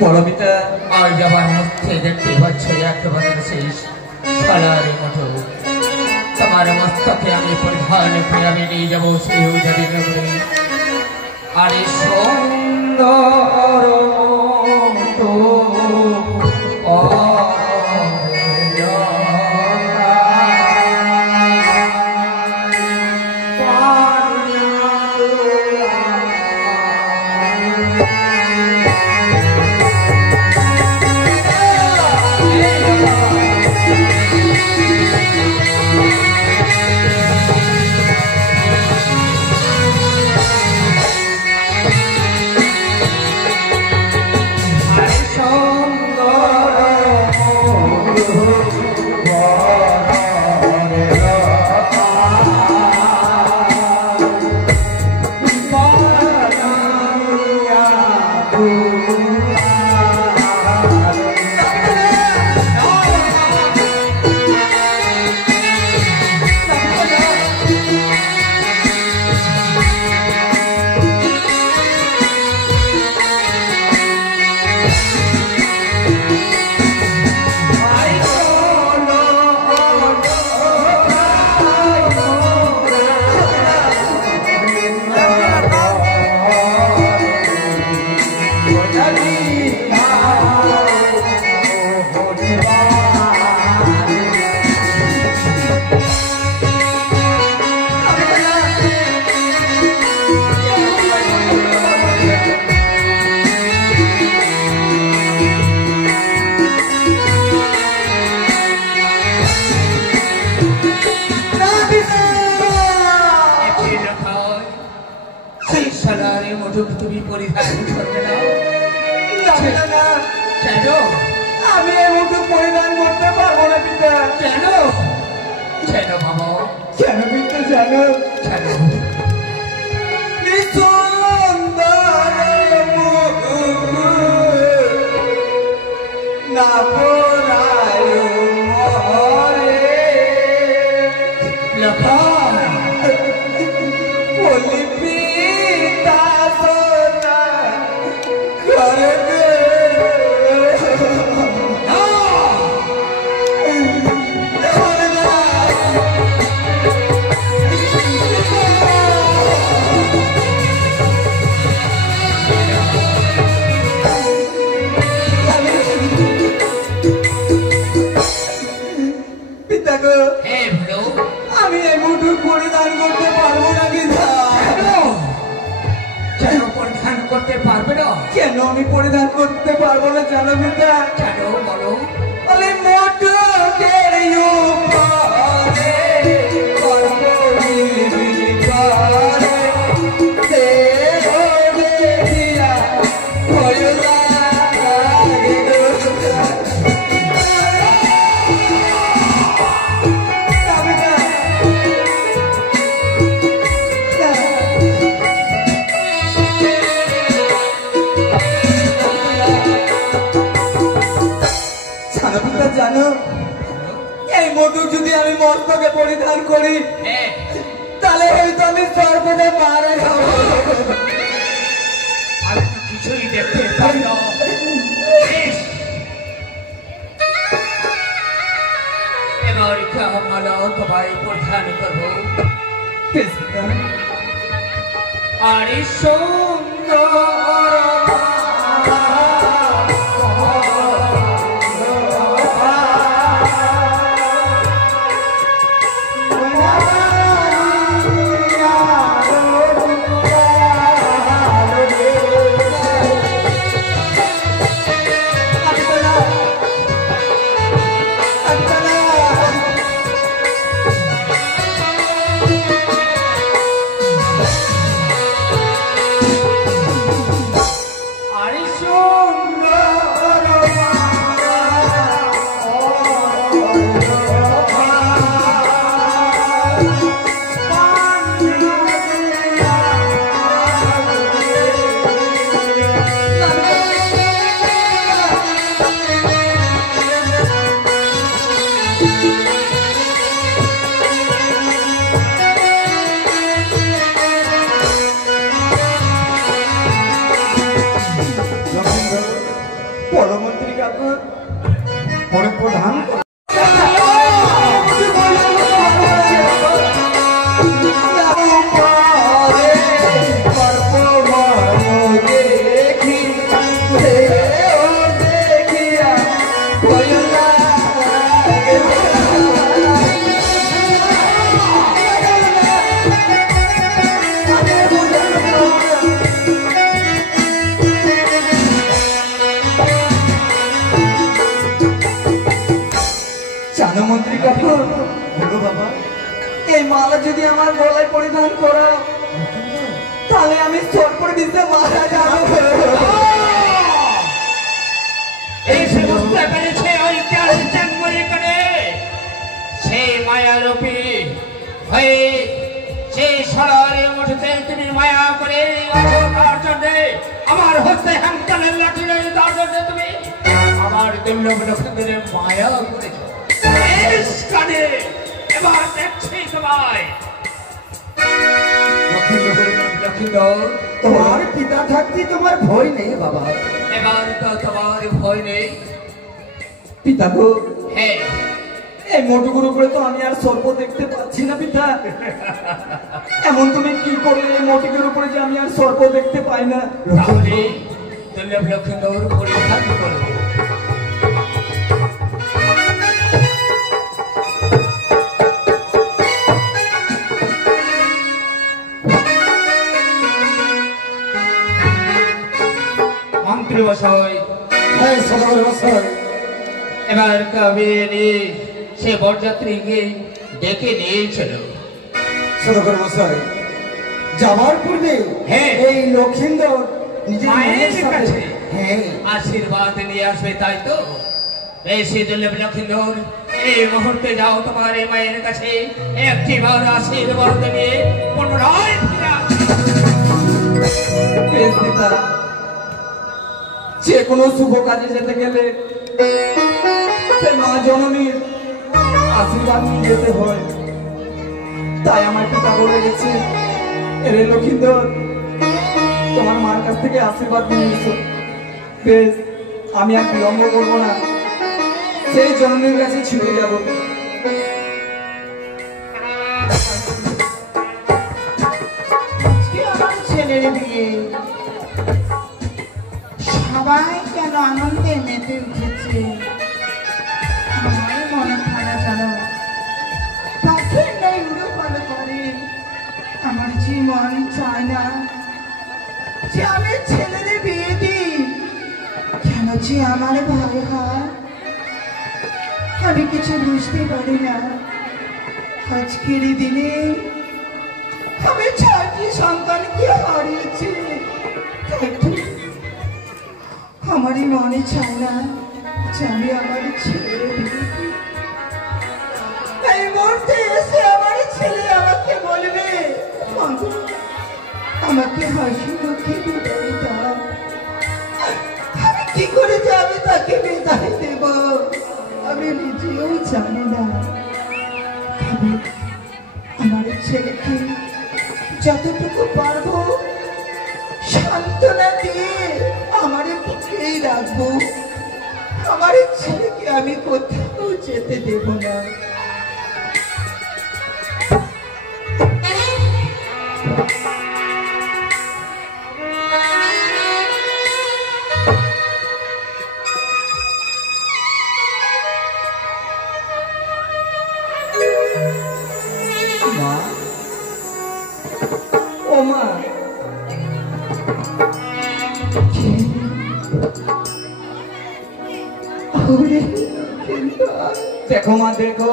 পরমিতা আর যাবার মধ্যে দেখতে পাচ্ছ একেবারে শেষ সালার মতো তোমার মস্তকে আমি পরিধান করে আমি নিয়ে যাবো সেই উজাড়ি নগরে। আরে সুন্দর মতো তুমি পরিধান করবে না? কেন? আমি এই মুঠো পরিধান করতে পারবো না পিতা। কেন? কেন বাবা? কেন পিতা জানো? কেন? না পরায় মরে লেখা বলি পিতা সোনা করবে আমি এই মুঠো পরিধান করতে পারবো না পিতা। কেন পরিধান করতে পারবে না? কেন আমি পরিধান করতে পারবো না জানো পিতা? কেন বলো? বলে মোটু জানো এই মধু যদি আমি মস্তকে পরিধান করি তাহলে হয়তো আমি সর্বদা মারা যাব। আমি তো কিছুই দেখতে পাই না। এবার আমরা সবাই পরিধান করবো। আরে সুন্দর আমার গলায় পরিধান করা, তাহলে আমি সরপর দিতে মারা যাবো। এই বুঝতে পেরেছে ওই চাঙ্গুরি করে সেই মায়ারূপী হয়ে সেই সরারের মধ্যে তুমি মায়া করে তার জন্য আমার হস্তে হ্যাংকালের লাঠি রয়ে তার জন্য তুমি আমার দুর্লভ লক্ষ্মীদের মায়া করেছ। এবার দেখছি তোমায় তোমার পিতা থাকতে তোমার ভয় নেই বাবা? এবার তো তোমার ভয় নেই পিতা গো। হ্যাঁ, এই মোটুকুর উপরে তো আমি আর সর্প দেখতে পাচ্ছি না পিতা। এমন তুমি কি করলে এই মোটুকের উপরে যে আমি আর সর্প দেখতে পাই না? তাহলে দুর্লভ লক্ষ্মীর পরীক্ষা করবো। মন্ত্রী মশাই, এবার কবি সে বরযাত্রীকে ডেকে নিয়েছিল। সদাগর মশাই, যাওয়ার পূর্বে হ্যাঁ এই লক্ষিন্দর নিজের মায়ের সাথে কাছে হ্যাঁ আশীর্বাদ নিয়ে আসবে, তাই তো? এই সে দুর্লভ লক্ষিন্দর, এই মুহূর্তে যাও তোমার এই মায়ের কাছে, একটিবার আশীর্বাদ নিয়ে পুনরায় ফিরে আসবে। বেশ পিতা, যে কোনো শুভ কাজে যেতে গেলে সে মা জননীর আশীর্বাদ নিয়ে যেতে হয়। তাই আমার পিতা বলে গেছে, রে লক্ষিন্দর, তোমার মার কাছ থেকে আশীর্বাদ নিয়ে এসো। বেশ, আমি আর বিলম্ব করবো না, সেই জননীর কাছে ছুটে যাব। ছেলের বিয়ে সবাই কেন আনন্দে মেতে উঠেছে, আমার মনে খানা জানো পাখির নেই উড়ো পালো করে। আমার জীবন চায় না যে আমি ছেলের বিয়ে দিই, কেন যে আমার ভয় হয় আমি কিছু বুঝতে পারি না। আজকের দিনে আমি 6টি সন্তানকে হারিয়েছি, আমারই মনে চায় না যে আমি আমার ছেলের বিয়ে দিই। এই মুহূর্তে এসে আমার ছেলে আমাকে বলবে, আমাকে হাসি মুখে বিদায় দাও। আমি কি করে যে আমি তাকে বিদায় দেব আমি নিজেও জানি না। তবে আমার ছেলেকে যতটুকু পারবো সান্ত্বনা দিয়ে আমার বুকেই রাখবো। আমার ছেলেকে আমি কোথাও যেতে দেব না। মা, ও মা, দেখো মা, দেখো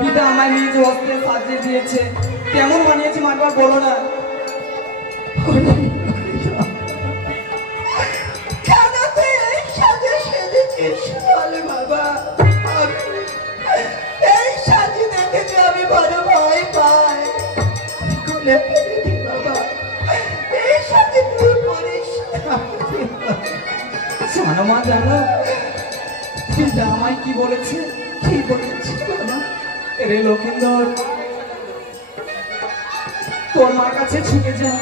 পিতা আমায় নিজ হস্তে সাজিয়ে দিয়েছে, কেমন বানিয়েছি মা একবার বলো না। কেন তুই এই সাজে সেজেছিস বলে বাবা? এই সাজি দেখে যে আমি বড় ভয় পাই। বাবা, এই সাজে তুই পড়িস জানো মা, জানো পিতা আমায় কি বলেছে? কি বলেছি বাবা? রে লক্ষিন্দর, তোর মার কাছে ছুটে যা,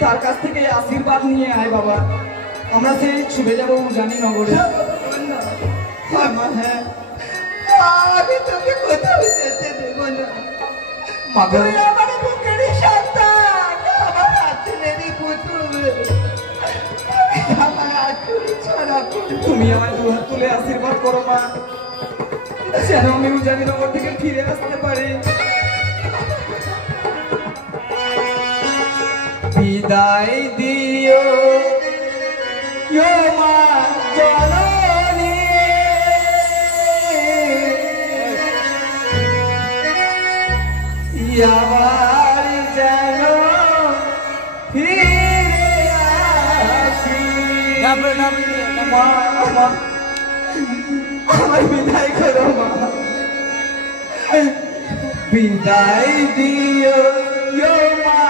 তার কাছ থেকে আশীর্বাদ নিয়ে আয় বাবা। আমরা সেই ছুটে যাবো উজানি নগরে। হ্যাঁ, আমি তোকে কোথাও যেতে দেব না। মাগো, তুই আমার বুকেরই সন্তান, আমার আঁচলেরই পুতুল। আমার আঁচল ছাড়া তুমি আমায় দুহাত তুলে আশীর্বাদ করো মা, যেন আমি উজানি নগর থেকে ফিরে আসতে পারি। বিদায় দিও মা জননী, ইয়াবা মা মা আমার বিদায় করো মা বিদায় দিও ইয়ো মা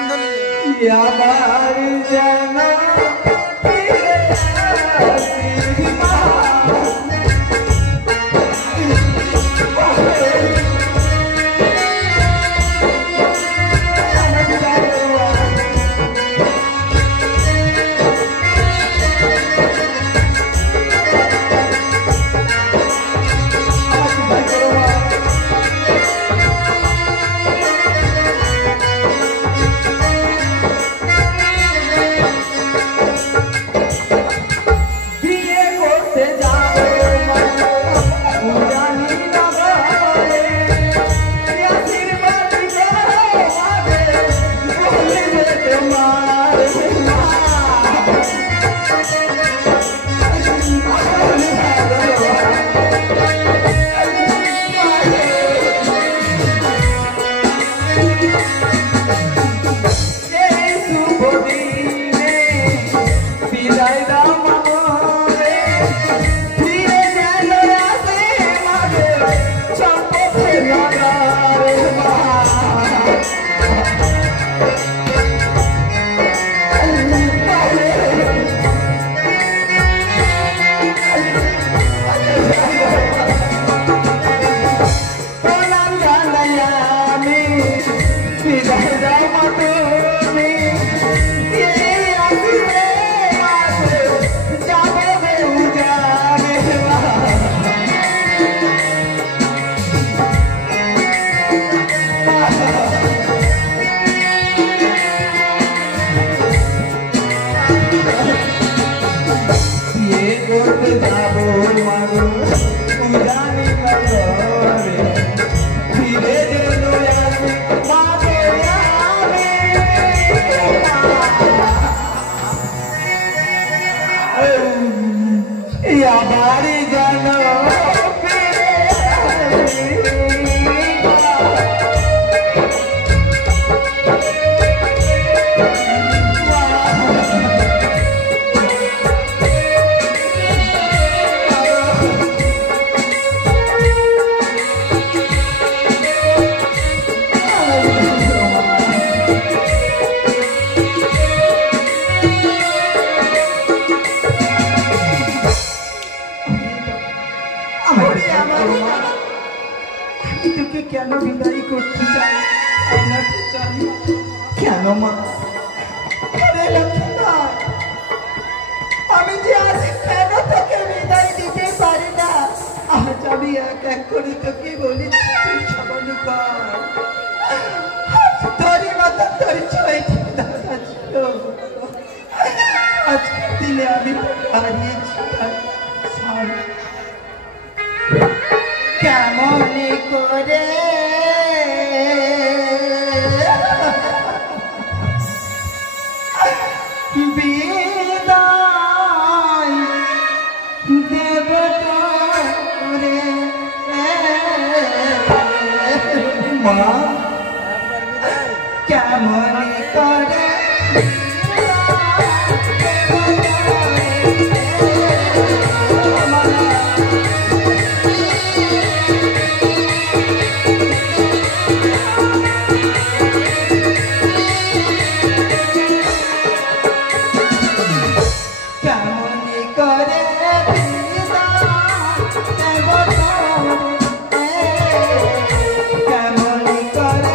জননী আমার জানা ফিরে আসি মা কেন বিদায় করতে চাই আপনাকে জানি কেন মা আমি যে আজ কেন তোকে বিদায় দিতে পারি না আজ আমি এক এক করে তোকে বলেছি সামান্য তোরই মতো তোর ছয়টি দাদা ছিল আজকের দিনে আমি হারিয়েছি কেমন করে বিদায় দেব তোরে মা কেমন করে কেমন করে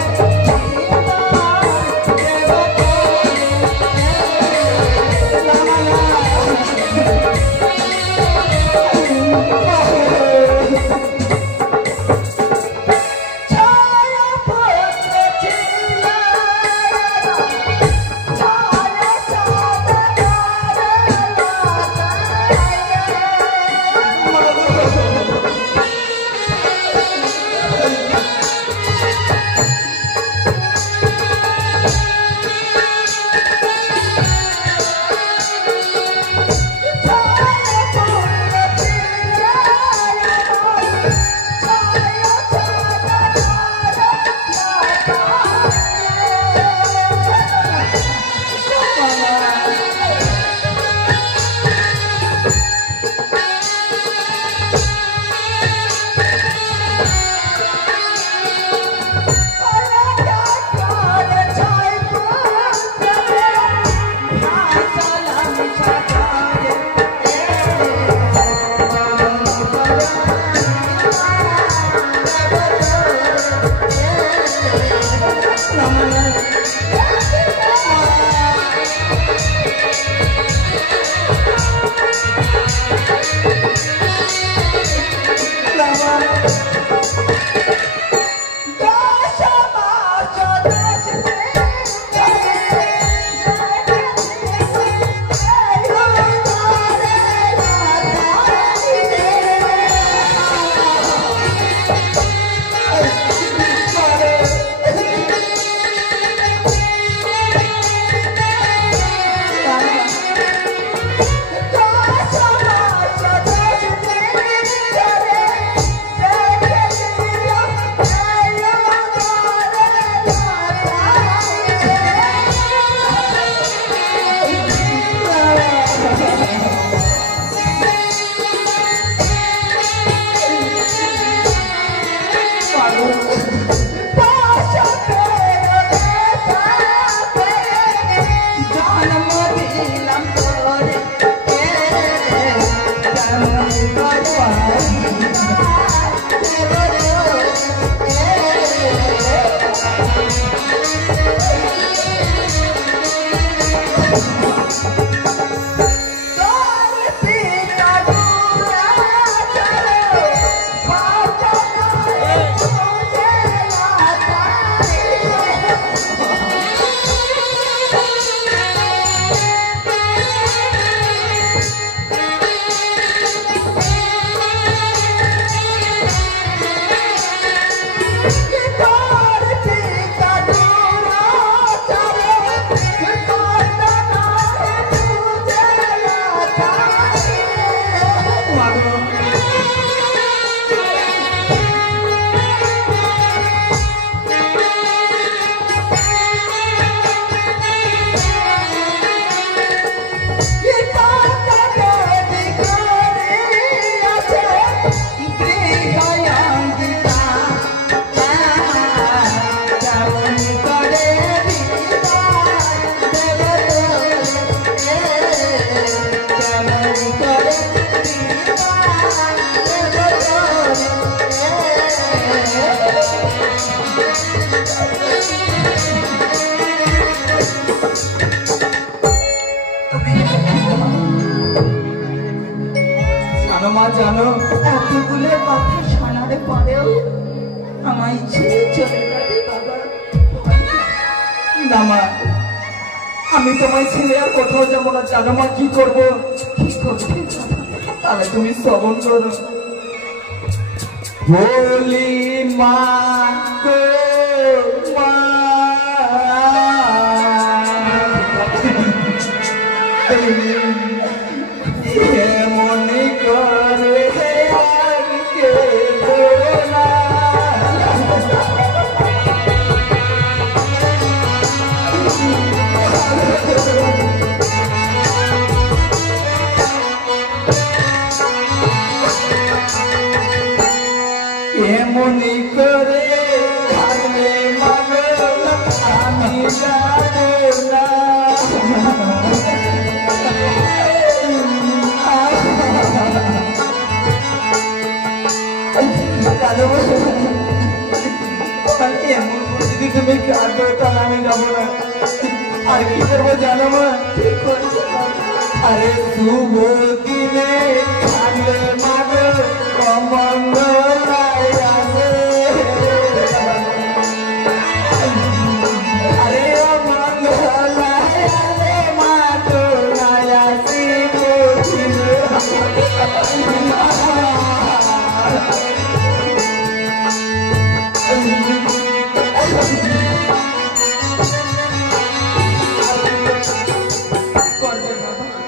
জানো এতগুলো কথা শোনার পরেও আমায় ছেড়ে চলে যাবে বাবা। না মা, আমি তোমায় ছেড়ে আর কোথাও যাবো না। জানো মা কি করবো? কি করবে তাহলে তুমি শ্রবণ করো। বলি মা গো মা, মনে করে আর কেঁদো না। এমনি করে থাকলে মাগো আমি জানো না। এমন যদি তুমি কাঁদো তাহলে আমি যাবো না। আর কি করবো জানো মা? আরে শুভ দিনে থাকলে মাগো অমঙ্গলায় আসে। আরে অমঙ্গলায় আসে মা তোরায় আসি কঠিন।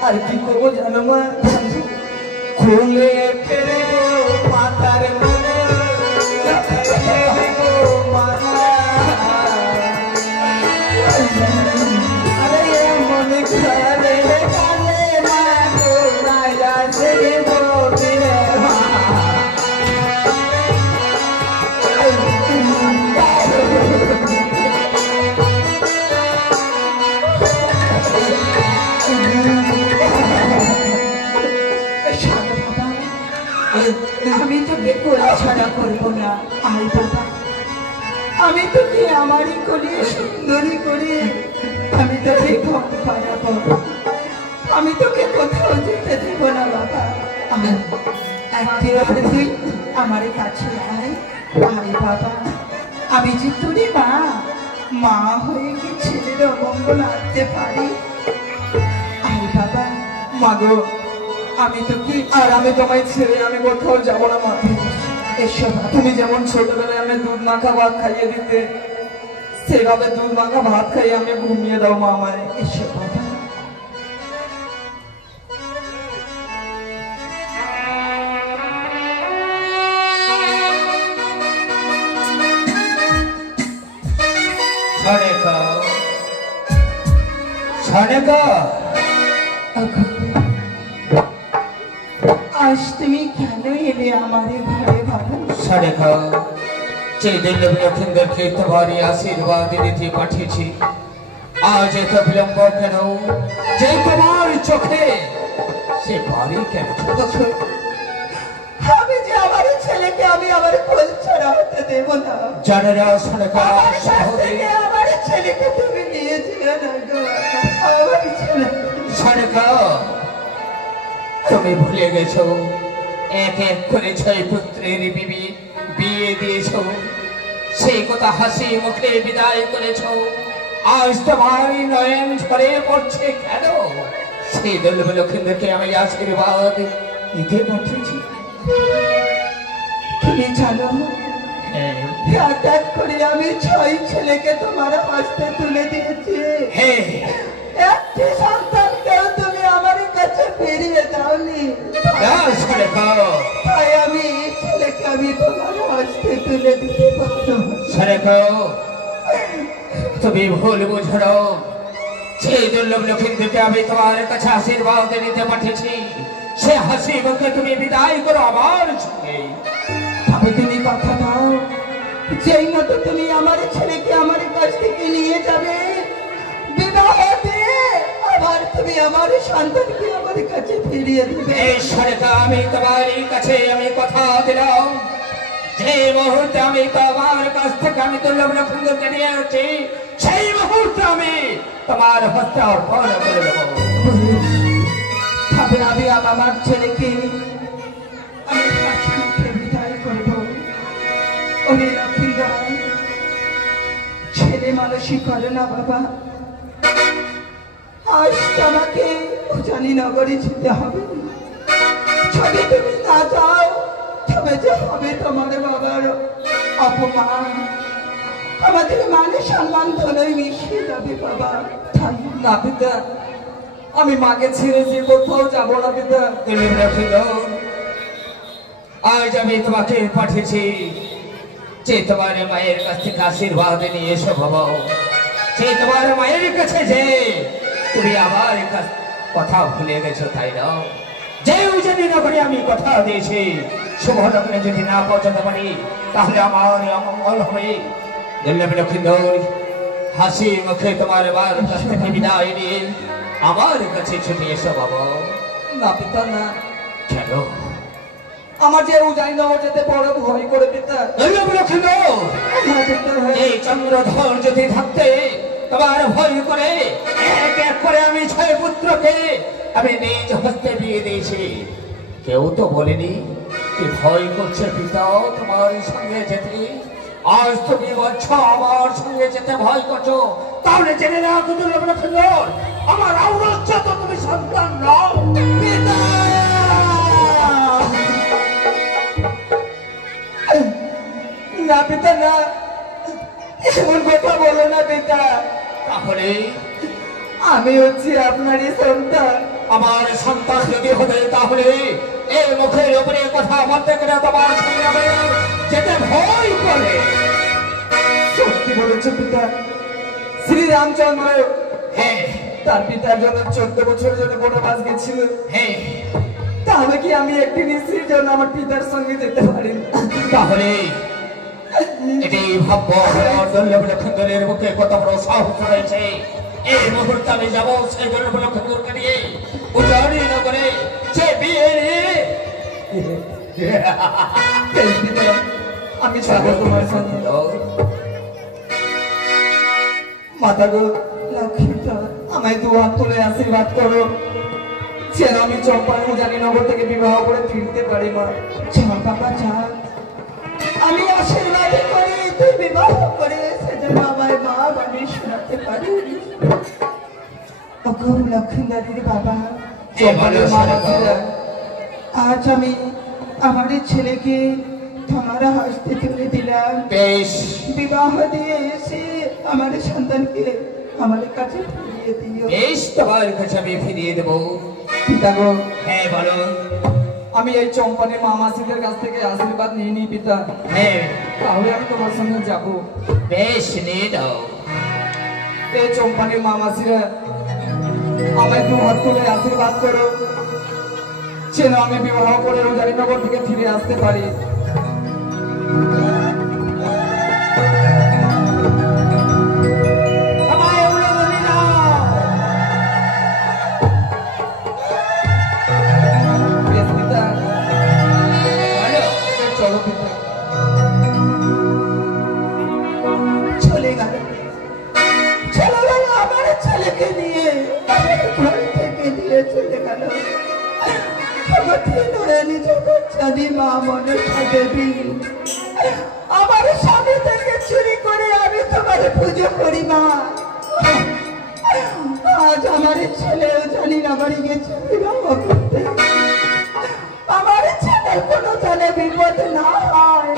আর কি করবো জানো মা? খুলে ফেলবো মাথার মনে আরে মনে করে কালে মা তোরায় আসে কঠিন। আমি তোকে কোলে ছাড়া করবো না। আয় বাবা, আমি তোকে আমারই কোলে সুন্দরী করে আমি তোকে ঘর বানাবো। আমি তোকে কোথাও যেতে দেব না বাবা। একবার তুই আমার কাছে আয়। আয় বাবা, আমি যে তোরই মা, মা হয়ে কি ছেলের অমঙ্গল আনতে পারি? আয় বাবা। মাগো, আমি তোকে আর আমি তোমায় ছেড়ে আমি কোথাও যাবো না মা। এসো বাবা। তুমি যেমন ছোটবেলায় আমি দুধ মাখা ভাত খাইয়ে দিতে, সেভাবে দুধ মাখা ভাত খাইয়ে আমি ঘুমিয়ে দাও মা আমায়। এসো বাবা। আজ তুমি কেন এলে আমার ঘরে বাবা? যে লক্ষ্মীদেরকে তোমারই আশীর্বাদ নিতে পাঠিয়েছি, আজ এত বিলম্ব কেন? যে তোমার চোখে সে বাড়ি কেন? আমি যে আমার ছেলেকে আমি আমার কোল ছাড়া হতে দেব না। জানে না সরকার আমার কাছ থেকে আমার ছেলেকে তুমি নিয়ে যেও না গো। আমার ছেলে সরকার, তুমি ভুলে গেছো এক এক করে 6 পুত্রের বিয়ে দিয়েছ, সেই কথা হাসি মুখে বিদায় করেছ। আজ তোমার নয়ন ঝরে পড়ছে কেন? সেই লক্ষ্মীদেরকে আমি আশীর্বাদ দিতে পাঠিয়েছি। তুমি জানো এক এক করে আমি 6 ছেলেকে তোমার হাসতে তুলে দিয়েছি। একটি সন্তানকেও তুমি আমার কাছে ফিরিয়ে দাওনি। তাই আমি এই ছেলেকে আমি তোমার হাসতে তুলে দিতে পারলাম। তুমি ভুল বুঝো। সেই দুর্লভ লক্ষ্মীদেরকে আমি তোমার কাছে আশীর্বাদ নিতে পাঠিয়েছি, সে হাসি মুখে তুমি বিদায় করো আমার সঙ্গে। তবে তুমি কথা দাও, যেই মতো তুমি আমার ছেলেকে আমার কাছ থেকে নিয়ে যাবে, বিবাহ দিয়ে আবার তুমি আমার সন্তানকে আমার কাছে ফিরিয়ে দিবে। এই সরকার, আমি তোমার কাছে আমি কথা দিলাম, যে মুহূর্তে আমি তোমার কাছ থেকে আমি দুর্লভ লক্ষ্মীদেরকে নিয়ে আসছি, সেই মুহূর্তে আমি তোমার হত্যা অর্পণ করে দেবো। তবে আমি আমার ছেলেকে আমি হাসি মুখে বিদায় করব। ওরে লক্ষ্মীধর, ছেলে মানুষই করে না বাবা। আজ তোমাকে উজানি নগরে যেতে হবে। যদি তুমি না যাও তবে যে হবে তোমার বাবার অপমান, আমাদের মানে সম্মান ধরে মিশিয়ে যাবে বাবা। তাই না পিতা, আমি মাকে ছেড়ে যে কোথাও যাবো না পিতা। আজ আমি তোমাকে পাঠিয়েছি যে তোমার মায়ের কাছ থেকে আশীর্বাদ নিয়ে এসো বাবা। সে তোমার মায়ের কাছে যে তুমি আমার কথা ভুলে গেছো, তাই না? যে উজানি নগরে আমি কথা দিয়েছি, শুভ লগ্নে যদি না পৌঁছাতে পারি তাহলে আমার অমঙ্গল হবে। লক্ষ্মীন্দর, হাসি মুখে তোমার মার কাছ থেকে বিদায় নিয়ে আমার কাছে ছুটে এসো বাবা। না পিতা না, কেন? আমার যে উজানি নগর যেতে বড় ভয় করে পিতা। এই চন্দ্রধর যদি থাকতে তোমার ভয় করে এক এক করে আমি 6 পুত্রকে আমি নিজ হস্তে বিয়ে দিয়েছি, কেউ তো বলেনি কি ভয় করছে পিতা তোমার সঙ্গে যেতে। আজ তুমি বলছো আমার সঙ্গে যেতে ভয় করছো, তাহলে জেনে নাও আমার আওরজ্য তো তুমি সন্তান নও। পিতা, না পিতা না, এমন কথা বলো না পিতা। তাহলে আমি হচ্ছি আপনারই সন্তান। আমার সন্তান যদি হবে তাহলে এই মুখের উপরে কথা বলতে গেলে তোমার সঙ্গে আমি যেতে ভয় করে। সত্যি বলেছো পিতা। শ্রী রামচন্দ্র হ্যাঁ তার পিতার জন্য 14 বছরের জন্য বনবাস গেছিল। হ্যাঁ, তাহলে কি আমি একটি স্ত্রীর জন্য আমার পিতার সঙ্গে যেতে পারি না? তাহলে এটাই ভাবব দুর্লভ লক্ষ্মীন্দরের মুখে কত বড় সাহস রয়েছে। এই মুহূর্তে আমি যাবো সেই দুর্লভ লক্ষ্মীন্দরকে নিয়ে উজানি নগরে সে বিয়ে নিয়ে। আমি যাবো তোমার সঙ্গে। মাতা গো, লক্ষ্মীধর, আমায় 2 হাত তুলে আশীর্বাদ করো যেন আমি চম্পার উজানি নগর থেকে বিবাহ করে ফিরতে পারি। মা যা বাবা যা, আমি আশীর্বাদ করি তুই বিবাহ করে সেজন্য আমার মা বাড়ি শোনাতে পারি। ওগো লক্ষ্মীধরের বাবা, চম্পারের মা বাবা, আজ আমি আমার ছেলেকে তোমার হাসতে তুলে দিলাম। বেশ, বিবাহ দিয়ে এসে আমার সন্তানকে আমার কাছে ফিরিয়ে দিও। বেশ, তোমার কাছে আমি ফিরিয়ে দেবো। পিতা গো, হ্যাঁ বলো। আমি এই চম্পানের মামাসিদের কাছ থেকে আশীর্বাদ নিয়ে নিই পিতা। হ্যাঁ তাহলে আমি তোমার সঙ্গে যাবো। বেশ, নিয়ে দাও। এই চম্পানের মামাসিরা আমায় 2 হাত তুলে আশীর্বাদ করো যেন আমি বিবাহ করে উজানি নগর থেকে ফিরে আসতে পারি। পথে নয়নি যখন জানি মা মনসা দেবী আমার স্বামী থেকে চুরি করে আমি তোমার পুজো করি মা। আজ আমার ছেলেও জানি না বাড়ি গেছে বিবাহ করতে। আমার ছেলের কোনো জানে বিপদ না হয়,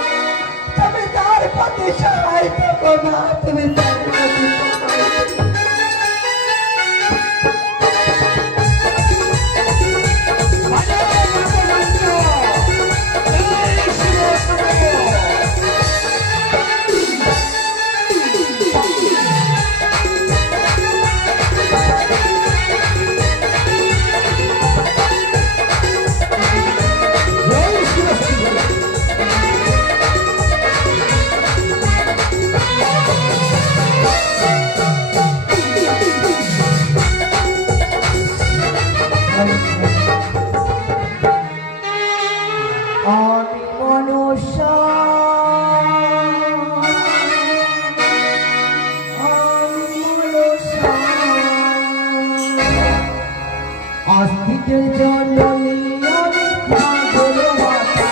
তবে তার পথে সহায় থেকো মা, তুমি তার পথে সহায় থেকো। আস্তিকের জননী আমি পাগল মাতা,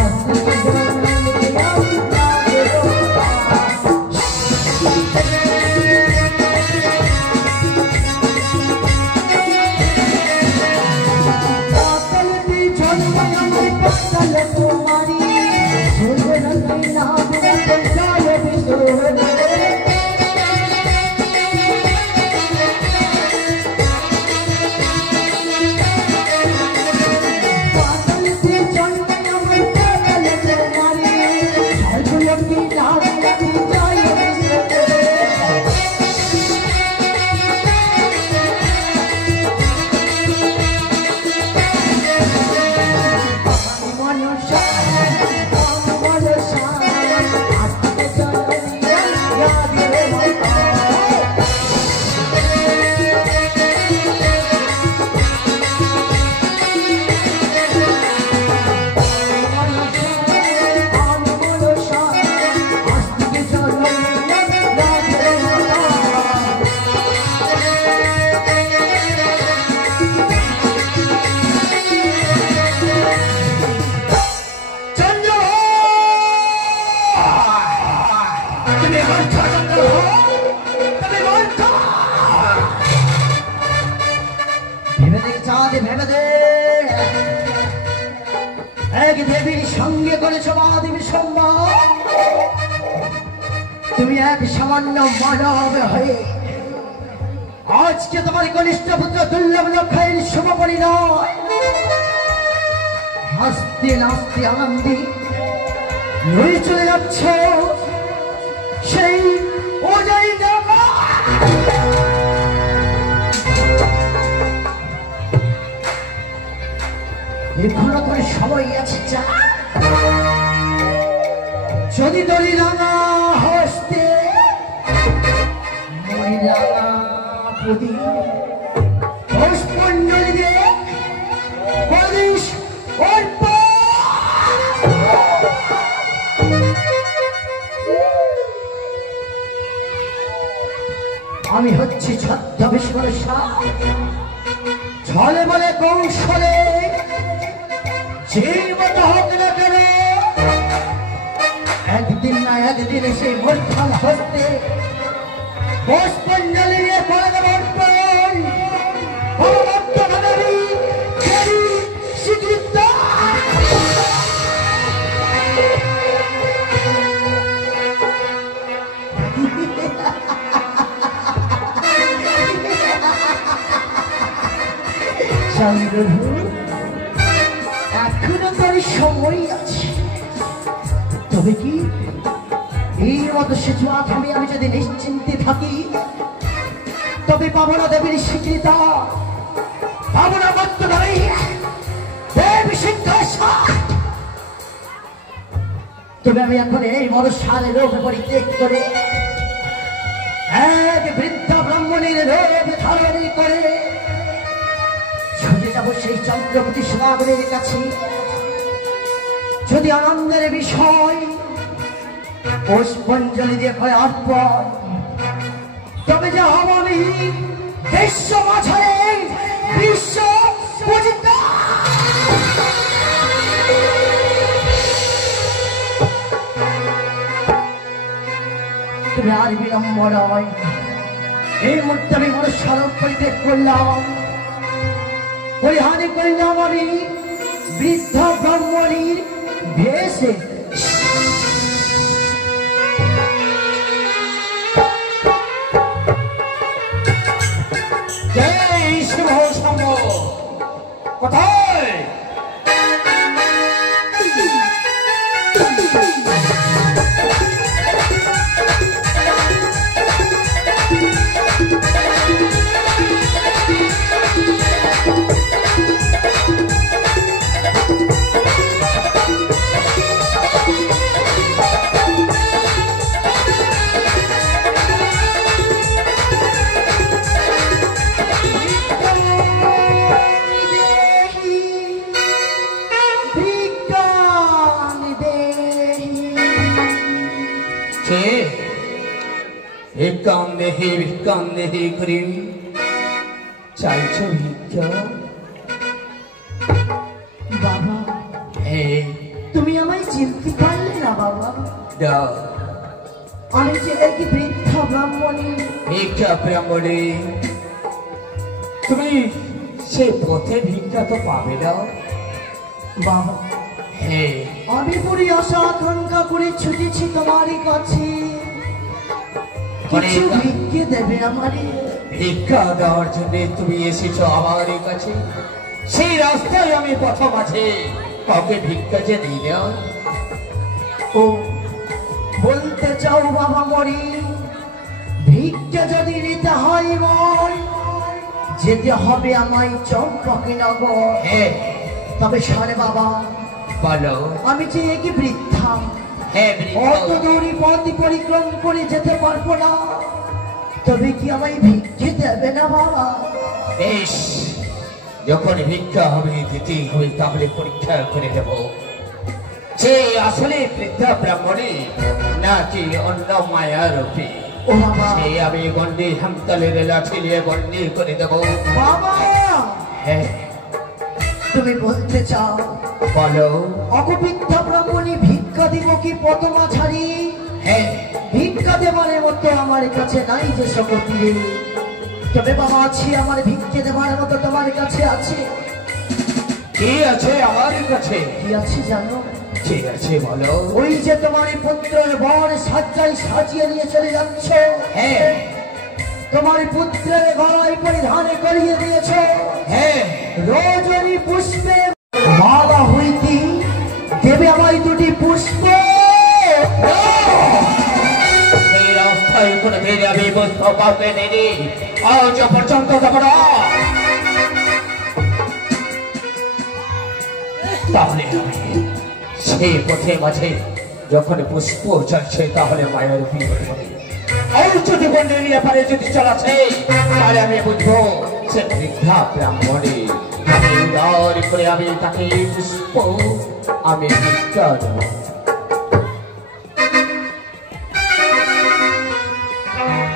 আস্তিকের জননী আমি পাগল পাতালতি জন্ম আমি পাতাল কুমারী, সুন্দরী নাম পঞ্চায় বিশ্বরে। এক দেবীর সঙ্গে করেছ মা দেবী সম্মান, তুমি এক সামান্য মানব হয়ে আজকে তোমার কনিষ্ঠ পুত্র দুর্লভ লক্ষের শুভ পরিণয় হাসতে নাচতে আনন্দে নিয়ে চলে যাচ্ছ সেই ওজাই ডাঙা। এখনো তোর সময় আছে যা, যদি দলি রাঙা হস্তে মই রাঙা প্রদীপ পুষ্পঞ্জলি দে করিস অর্পণ। আমি হচ্ছি ছদ্মবেশ বর্ষা, ছলে বলে কৌশলে যে মত হোক না কেন একদিন না একদিন সেই মূর্খা হস্তে পুষ্পঞ্জলি নিয়ে করে দেব অর্পণ। স্বীকৃত এখনো তোর সময় আছে, তবে কি এই মতো সেচুয়া থামে আমি যদি নিশ্চিন্তে থাকি তবে পাবো না দেবীর স্বীকৃত, পাবো না মত্ত নয় দেবী সিংহাসন। তবে আমি এখন এই বড় সারে রূপ পরিত্যাগ করে এক বৃদ্ধ ব্রাহ্মণের রূপ ধারণ করে ছুটে যাব সেই চন্দ্রপতি সাগরের কাছে। যদি আনন্দের বিষয় পুষ্পঞ্জলি দিয়ে হয় অর্পণ, তবে যে হব আমি বিশ্ব মাঝারে বিশ্ব পূজিত। তুমি আর বিলম্ব নয়, এই মুহূর্তে আমি মনে স্মরণ পরিত্যাগ করলাম, পরিহানি করলাম আমি বৃদ্ধা ব্রাহ্মণীর ভেষে। কোথায় ভিক্ষাম দেহি করি চাইছ ভিক্ষা? বাবা তুমি আমায় চিনতে পারলে না বাবা? আমি যে একই বৃদ্ধা ব্রাহ্মণী। ভিক্ষা ব্রাহ্মণী, তুমি সেই পথে ভিক্ষা তো পাবে না বাবা। আমি পুরী আশা আকাঙ্ক্ষা করে ছুটেছি তোমারই কাছে, কিছু ভিক্ষে দেবে আমারে? ভিক্ষা দেওয়ার জন্য তুমি এসেছো আমার কাছে? সেই রাস্তায় আমি প্রথম আছে কাউকে ভিক্ষা যে দিই না। ও বলতে চাও বাবা মরি ভিক্ষা যদি নিতে হয় মন যেতে হবে আমায় চম্পকনগর। তবে সারে বাবা বলো। আমি যে কি বৃদ্ধা, অত দূরই পথ পরিক্রম করে যেতে পারবো না, তবে কি আমায় ভিক্ষে দেবে না বাবা? বেশ, যখন ভিক্ষা হবে দিতেই হবে, তাহলে পরীক্ষা করে দেব যে আসলে বৃদ্ধা ব্রাহ্মণী নাকি অন্য মায়া রূপী। ও বাবা, সে আমি গন্ডি হামতালের লাঠি নিয়ে গন্ডি করে দেব বাবা। হ্যাঁ তুমি বলতে চাও? বলো। অকবৃদ্ধা ব্রাহ্মণী ভিক্ষা দিব কি পতমা ছাড়ি? হ্যাঁ, ভিক্ষা দেবার মতো আমার কাছে নাই যে শক্তি, তবে বাবা আছে আমার ভিক্ষে দেবার মতো তোমার কাছে আছে। কি আছে আমার কাছে? কি আছে জানো? কি আছে বলো। ওই যে তোমার পুত্রের বর সাজ্জায় সাজিয়ে নিয়ে চলে যাচ্ছ, হ্যাঁ তোমার পুত্রের গলায় পরিধানে করিয়ে দিয়েছ, হ্যাঁ রজনী পুষ্পে মালা হইতে দেবে আমায় দুটি পুষ্প। এই রাস্তায় কোনো ধীরে আমি বস্তু কাউকে দেনি, আজ পর্যন্ত দেব না। তাহলে আমি সেই পথে মাঝে যখন পুষ্প চলছে তাহলে মায়ের বিপদ হবে। আর যদি বন্যে নিয়ে পারে যদি চলাছে তাহলে আমি বুঝবো সে বৃদ্ধা ব্রাহ্মণী। আমি উদার করে আমি তাকে পুষ্প আমি ভিক্ষা দেব।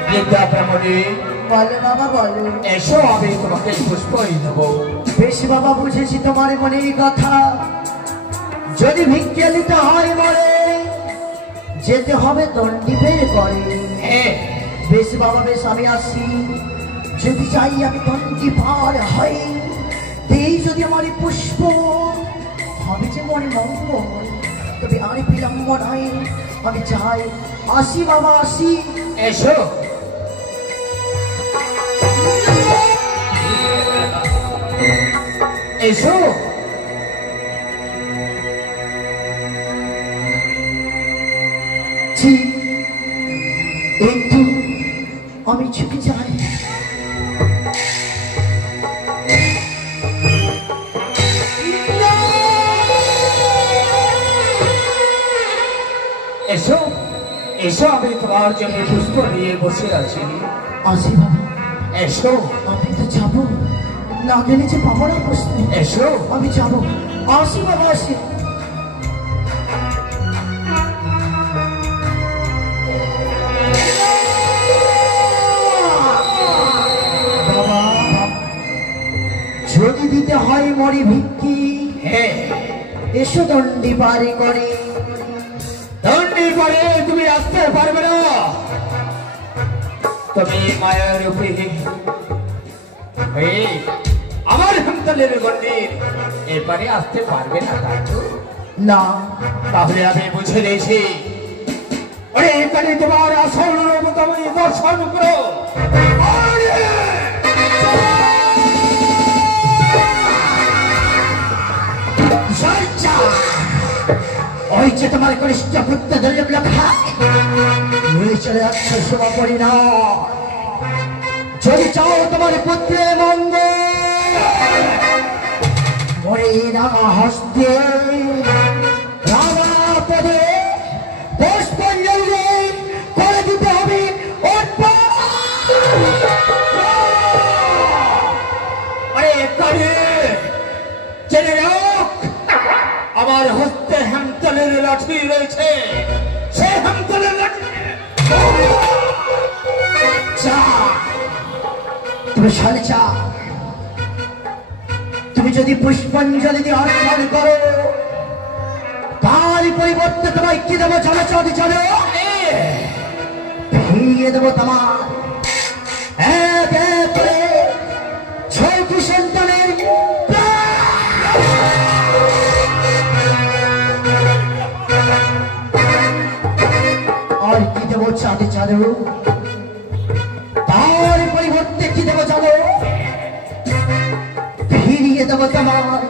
বৃদ্ধা ব্রাহ্মণী, বলো বাবা বলো। এসো আমি তোমাকে পুষ্পই দেবো। বেশ বাবা, বুঝেছি তোমার মনের কথা। যদি ভিক্ষা নিতে হয় মরে যেতে হবে দণ্ডীপের করে। বেশ বাবা বেশ, আমি আসি। যদি চাই আমি দণ্ডী পার হই, এই যদি আমার পুষ্প হবে যে মনে মঙ্গল, তবে আর বিলম্ব নাই, আমি চাই। আসি বাবা আসি। এসো। এসো। একটু আমি ছুটে যাই। এসো এসো, আমি তোমার জন্য পুষ্প নিয়ে বসে আছি। আসি বাবা। এসো। আমি তো যাবো, না গেলে যে পাবো না প্রশ্ন। এসো। আমি যাবো। আসি বাবা আসি। হয় মরি ভিক্ষি এসো দণ্ডি বাড়ি করে দণ্ডি পরে তুমি আসতে পারবে না তুমি মায়ার রূপে আমার হেমতলের গণ্ডির এরপরে আসতে পারবে না তাই তো না তাহলে আমি বুঝে নিয়েছি ওরে এখানে তোমার আসল রূপ তুমি দর্শন করো ওই যে তোমার কনিষ্ঠ পুত্র দলীয় লেখা চলে যাচ্ছে সমাপরি না যদি চাও তোমার পুত্রের মঙ্গল মরে রাঙা হস্তে রাঙা পদে পুষ্পাঞ্জলি করে দিতে হবে জেনে রাখ আমার হস্তে হেমতলের লাঠি রয়েছে সে হেমতলের লাঠি তুমি শালিচা তুমি যদি পুষ্পাঞ্জলি দিয়ে অর্পণ করো তার পরিবর্তে তোমায় কি দেবো চলো চলো চলো ফিরিয়ে দেবো তোমার এক এক করে 6টি সন্তানের আর কি দেবো চাঁদে চাঁদে তার পরিবর্তে কি দেবো জানো ফিরিয়ে দেবো তোমার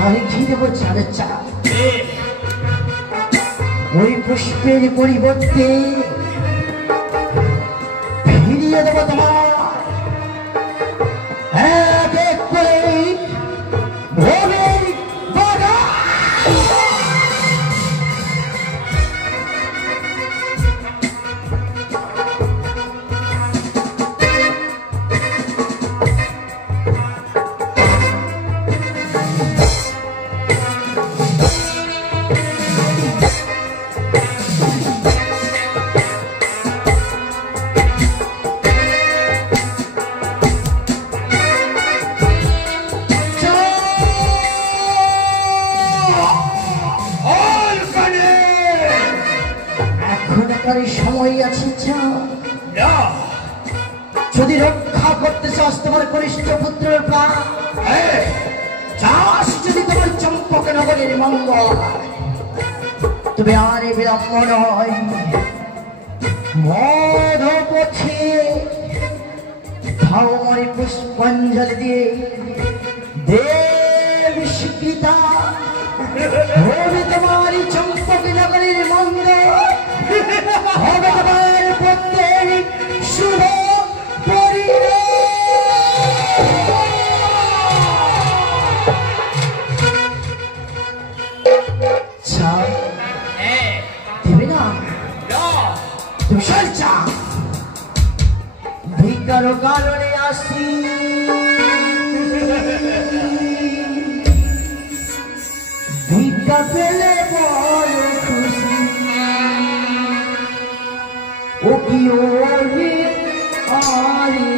আর কি দেবো চাঁদের চাঁদ ওই পুষ্পের পরিবর্তে ফিরিয়ে দেবো তোমার এক এক করে ভোরের বাধা সময় আছে যদি রক্ষা করতে চাস তোমার কনিষ্ঠ পুত্রের প্রাণ চাস যদি তোমার চম্পক নগরের মঙ্গল তুমি আর বিলম্ব নয় মধুপথে ভাবমরি পুষ্পাঞ্জলি দিয়ে দেব স্বীকৃতা হবে তোমার চম্পক নগরের মঙ্গল হবে তোমার প্রত্যেক শুভ দিবে না তুমি সরচা ভিকার কারণে আসি ভিক্ষা পেলে বড় খুশি ও কি ওরে আরে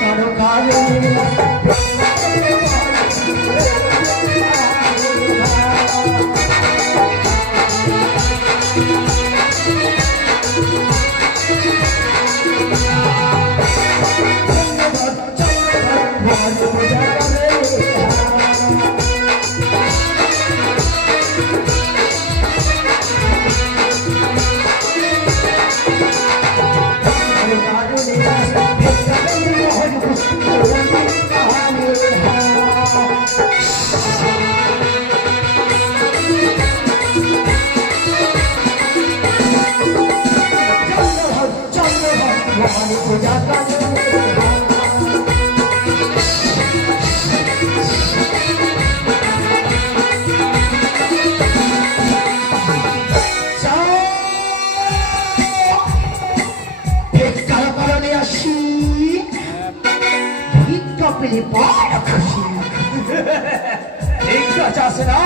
কারো কারণে ঠিক আছে না